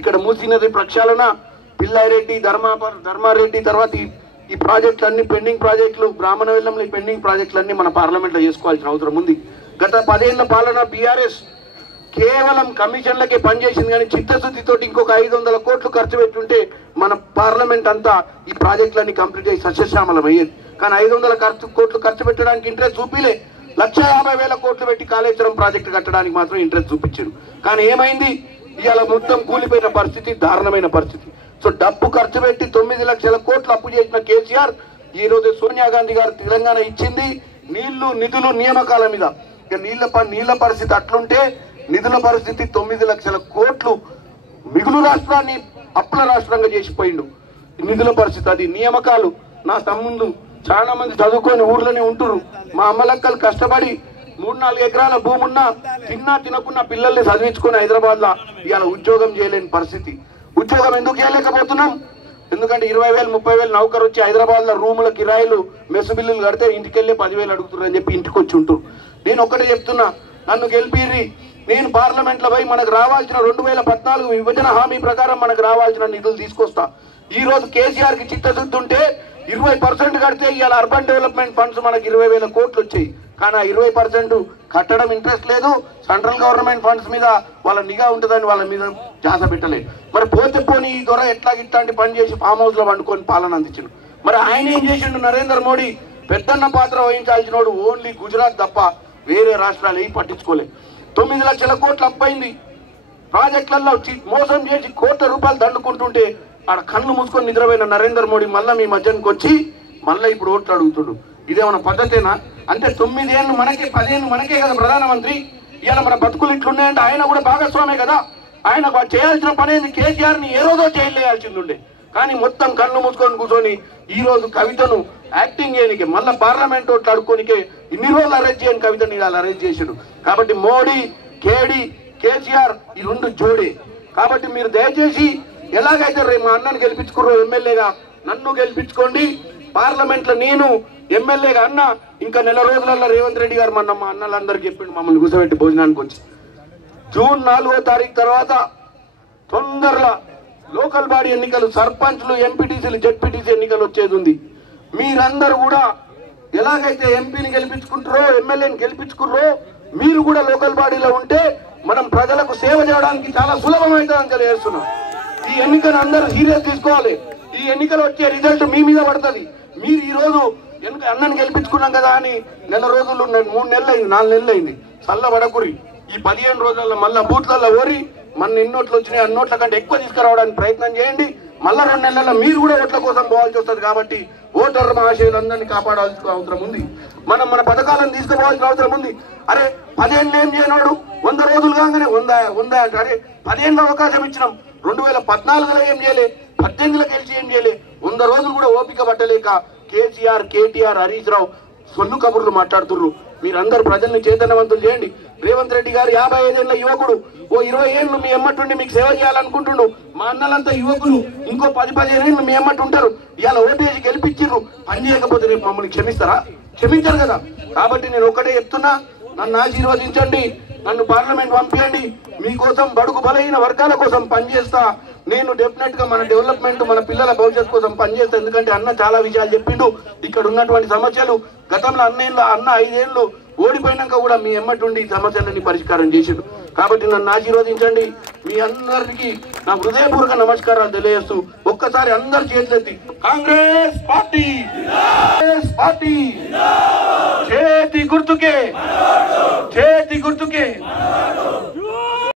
ఇక్కడ మూసీ నది ప్రక్షాళన, పిల్లారెడ్డి, ధర్మారెడ్డి తర్వాత ఈ ప్రాజెక్టులన్నీ పెండింగ్ ప్రాజెక్టులు, బ్రాహ్మణ వెల్లంలో ఈ పెండింగ్ ప్రాజెక్టులన్నీ మన పార్లమెంట్లో చేసుకోవాల్సిన అవసరం ఉంది. గత 10 ఏళ్ల పాలన బీఆర్ఎస్ కేవలం కమిషన్లకే పనిచేసింది, కానీ చిత్తశుద్ధితో ఇంకొక 500 కోట్లు ఖర్చు పెట్టుంటే మన పార్లమెంట్ అంతా ఈ ప్రాజెక్టులన్నీ కంప్లీట్ అయ్యి సస్యశ్యామలం అయ్యేది. కానీ 500 కోట్లు ఖర్చు పెట్టడానికి ఇంట్రెస్ట్ చూపిలే. 1,50,000 కోట్లు పెట్టి కాళేశ్వరం ప్రాజెక్టు కట్టడానికి మాత్రం ఇంట్రెస్ట్ చూపించారు. కానీ ఏమైంది, ఇవాళ మొత్తం కూలిపోయిన పరిస్థితి, దారుణమైన పరిస్థితి. సో డబ్బు ఖర్చు పెట్టి 9 లక్షల కోట్లు అప్పు చేసిన కేసీఆర్ ఈ రోజు సోనియా గాంధీ గారు తెలంగాణ ఇచ్చింది నీళ్లు, నిధులు, నియామకాల మీద. ఇక నీళ్ల పరిస్థితి అట్లుంటే నిధుల పరిస్థితి 9 లక్షల కోట్లు మిగులు రాష్ట్రాన్ని అప్పుల రాష్ట్రంగా చేసిపోయిండు. నిధుల పరిస్థితి అది. నియామకాలు, నా తమ్ముళ్ళు చాలా మంది చదువుకొని ఊర్లోనే ఉంటున్నారు. మా అమ్మలక్కలు కష్టపడి 3-4 ఎకరాల భూమి ఉన్నా తినకున్న పిల్లల్ని చదివించుకొని హైదరాబాద్ లో ఇవాళ ఉద్యోగం చేయలేని పరిస్థితి. ఉద్యోగం ఎందుకు చేయలేకపోతున్నాం? ఎందుకంటే 20,000 30,000 నౌకరు వచ్చి హైదరాబాద్ లో రూముల కిరాయిలు, మెస్సు బిల్లులు కడితే ఇంటికెళ్ళి 10,000 అడుగుతున్నారు అని చెప్పి ఇంటికి వచ్చి ఉంటారు. నేను ఒక్కటే చెప్తున్నా, నన్ను గెలిపిర్రి, నేను పార్లమెంట్ లో పోయి మనకు రావాల్సిన 2014 విభజన హామీ ప్రకారం మనకు రావాల్సిన నిధులు తీసుకొస్తా. ఈ రోజు కేసీఆర్ కి చిత్తశుద్ధి ఉంటే 20% కడితే ఇవాళ అర్బన్ డెవలప్మెంట్ ఫండ్స్ మనకి 20,000 కోట్లు వచ్చాయి. కానీ ఆ 20% కట్టడం ఇంట్రెస్ట్ లేదు. సెంట్రల్ గవర్నమెంట్ ఫండ్స్ మీద వాళ్ళ నిఘా ఉంటుందని వాళ్ళ మీద జాస పెట్టలేదు. మరి పోతే పోనీ ఈ దొర ఎట్లా ఇట్లాంటి పని చేసి ఫామ్ హౌస్ లో వండుకొని పాలన అందించిండు. మరి ఆయన ఏం చేసిండు? నరేంద్ర మోడీ పెద్దన్న పాత్ర వహించాల్సిన వాడు ఓన్లీ గుజరాత్ తప్ప వేరే రాష్ట్రాలు ఏవి పట్టించుకోలేదు. 9 లక్షల కోట్లు అప్పైంది. ప్రాజెక్టులలో మోసం చేసి కోట్ల రూపాయలు దండుకుంటుంటే ఆడ కళ్ళు మూసుకొని నిద్రపోయిన నరేంద్ర మోడీ మళ్ళీ మీ మధ్యానికి వచ్చి మళ్ళీ ఇప్పుడు ఓట్లు అడుగుతుడు. ఇదేమన్నా పద్ధతేనా? అంటే 9 ఏళ్ళు మనకే, 10 ఏళ్ళు మనకే కదా ప్రధానమంత్రి. ఇవాళ మన బతుకులు ఇట్లున్నాయంటే ఆయన కూడా భాగస్వామే కదా. ఆయన చేయాల్సిన పని ఏంది? కేసీఆర్ ని ఏ రోజో జైలేయాల్సింది ఉండే. కానీ మొత్తం కళ్ళు మూసుకొని కూర్చొని ఈ రోజు కవితను యాక్టింగ్ చేయడానికి, మళ్ళీ పార్లమెంట్ ఓట్లు అడుక్కోనికే ఇన్ని రోజులు అరెస్ట్ చేయని కవితని ఇలా అరెస్ట్ చేసాడు. కాబట్టి మోడీ, కేసీఆర్ ఈ రెండు జోడే. కాబట్టి మీరు దయచేసి ఎలాగైతే రేపు మా అన్నను గెలిపించుకున్నారో ఎమ్మెల్యేగా నన్ను గెలిపించుకోండి. పార్లమెంట్ లో నేను ఎమ్మెల్యేగా అన్న ఇంకా నెల రోజులలో రేవంత్ రెడ్డి గారు మా అన్నలందరికీ చెప్పిండు, మమ్మల్ని కూర్చోబెట్టి భోజనానికి వచ్చి జూన్ 4వ తారీఖు తర్వాత తొందరలో లోకల్ బాడీ ఎన్నికలు, సర్పంచ్లు, ఎంపీటీసీలు, జెడ్పీటీసీ ఎన్నికలు వచ్చేది ఉంది. మీరందరూ కూడా ఎలాగైతే ఎంపీని గెలిపించుకుంటారో, ఎమ్మెల్యేని గెలిపించుకున్నారో, మీరు కూడా లోకల్ బాడీలో ఉంటే మనం ప్రజలకు సేవ చేయడానికి చాలా సులభమైందని తెలియజేస్తున్నాం. ఈ ఎన్నికను అందరూ సీరియస్ తీసుకోవాలి. ఈ ఎన్నికలు వచ్చే రిజల్ట్ మీ మీద పడుతుంది. మీరు ఈ రోజు అన్నని గెలిపించుకున్నాం కదా అని నెల రోజులు, 3 నెలలు అయింది, 4 నెలలు అయింది, చల్లబడకురి. ఈ 15 రోజుల్లో మళ్ళా బూత్లలో ఓరి మన ఎన్నోట్లు వచ్చినాయి అన్నోట్ల కంటే ఎక్కువ తీసుకురావడానికి ప్రయత్నం చేయండి. మళ్ళా 2 నెలల్లో మీరు కూడా ఓట్ల కోసం పోవాల్సి వస్తుంది. కాబట్టి ఓటర్ మహాశయులందరినీ కాపాడాల్సిన అవసరం ఉంది. మనం మన పథకాలను తీసుకుపోవాల్సిన అవసరం ఉంది. అరే 10 ఏళ్ళు ఏం చేయనోడు 100 రోజులు కాగానే ఉందా అంటే అరే 10 ఏళ్ళ అవకాశం ఇచ్చినాం. 2014లో ఏం చేయలే, 18లో గెలిచి ఏం చేయలే, 100 రోజులు కూడా ఓపిక పట్టలేక కేసీఆర్, కేటీఆర్, హరీష్ రావు సొల్లు కబుర్లు మాట్లాడుతున్నారు. మీరందరూ ప్రజల్ని చైతన్యవంతులు చేయండి. రేవంత్ రెడ్డి గారు 55 ఏళ్ల యువకుడు, ఓ 20 ఏళ్ళు మీ ఎమ్మటుండి మీకు సేవ చేయాలనుకుంటుండు. మా అన్నలంతా యువకులు, ఇంకో 10-15 ఏళ్ళు మీ ఎమ్మటి ఉంటారు. ఇవాళ ఓటేసి గెలిపించిర్రు, పని చేయకపోతే రేపు మమ్మల్ని క్షమిస్తారా? క్షమించారు కదా. కాబట్టి నేను ఒకటే చెప్తున్నా, నన్ను ఆశీర్వదించండి, నన్ను పార్లమెంట్ పంపించండి. మీకోసం, బడుగు బలహీన వర్గాల కోసం పనిచేస్తా. నేను డెఫినెట్ గా మన డెవలప్మెంట్, మన పిల్లల భవిష్యత్తు కోసం పనిచేస్తా. ఎందుకంటే అన్న చాలా విషయాలు చెప్పిండు. ఇక్కడ ఉన్నటువంటి సమస్యలు గతంలో అన్న 5 ఏళ్ళు ఓడిపోయినాక కూడా మీ ఎమ్మటుండి ఈ సమస్యలన్నీ పరిష్కారం చేసిండు. కాబట్టి నన్ను ఆశీర్వదించండి. మీ అందరికి నా హృదయపూర్వక నమస్కారాలు తెలియజేస్తూ ఒక్కసారి అందరు చేతులెత్తి కాంగ్రెస్ పార్టీ చేతి గుర్తుకే